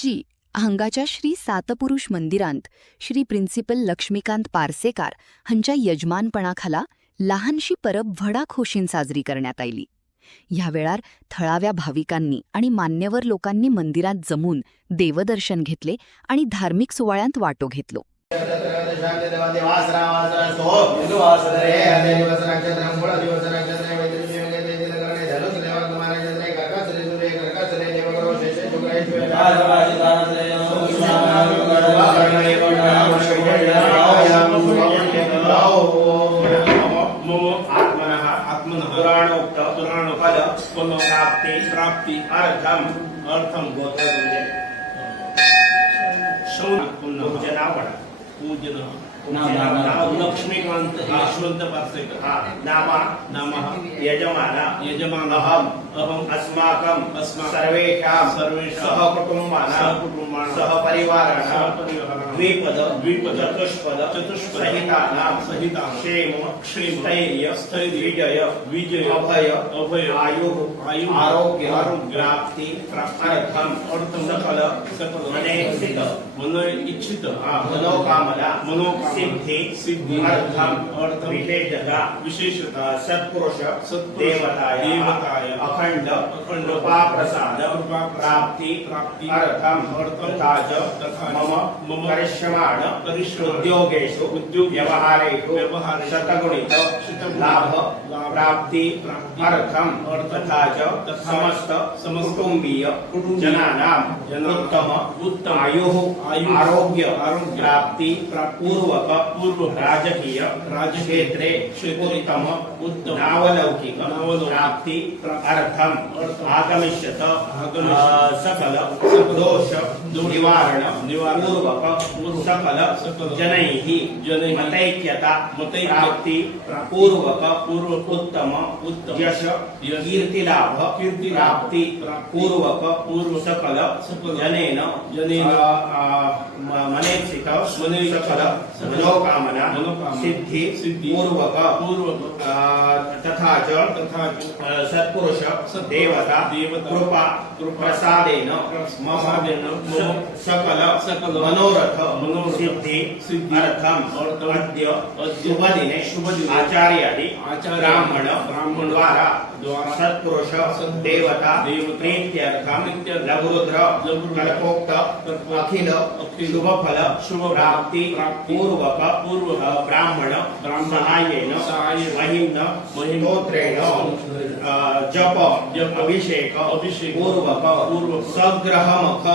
आजी हांगाच्या श्री सातपुरुष मंदिरांत श्री प्रिन्सिपल लक्ष्मीकांत पार्सेकार हांच्या यजमानपणाखाला लहानशी परब व्हडा खोशीन साजरी करण्यात आयली. ह्या वेळार थळाव्या भाविकांनी आणि मान्यवर लोकांनी मंदिरात जमून देवदर्शन घेतले आणि धार्मिक सुवाळ्यांत वाटो घेतलो. प्राप्ति अर्थम लक्ष्मीकांत यशवंत पार्सेकर नाम यजमान अहम अस्माकं सर्वेषां सहकुटुम्बानां सहपरिवाराणां द्विपद चतुष्पद सहितानां क्षेम विजय अभय आयु आरोग्य प्राप्ति अर्थम सकल मनोइच्छित मनोकामना सिद्धि अर्थम विशेषता सत्पुरुष देवताय अखंड कृपा प्रसाद प्राप्ति अर्थम तथा मम करिष्यमाण उद्योगेषु व्यवहारेषु शतगुणित लाभ प्राप्ति अर्थम तथा समस्त कुटुंबीय जनानां उत्तम आयुः आरोग्य प्राप्ति पूर्वक राजकीय क्षेत्रे उत्तम नावलौकिक प्राप्ति अर्थम आगमिष्यत सकल दोष निवारण पूर्वक सकल जनैः मतैक्यता प्राप्ति पूर्वक उत्तम यश कीर्तिलाभ प्राप्ति पूर्वक सकल जनेन मनेक्षित सकल मनोकामना सिद्धि पूर्वक तथा सत्पुरुष देवता कृपा प्रसादेन मम सकल मनोरथ सिद्धि अर्थम अद्य शुभदिने आचार्यादि ब्राह्मण द्वारा सत्पुरुष देवता प्रीत्यर्थम लघुरुद्र कल्पोक्त अखिल शुभफल प्राप्ति पूर्वक ब्राह्मण सहायेन महिम्न स्तोत्रेण जप अभिषेक पूर्वक सग्रहमुख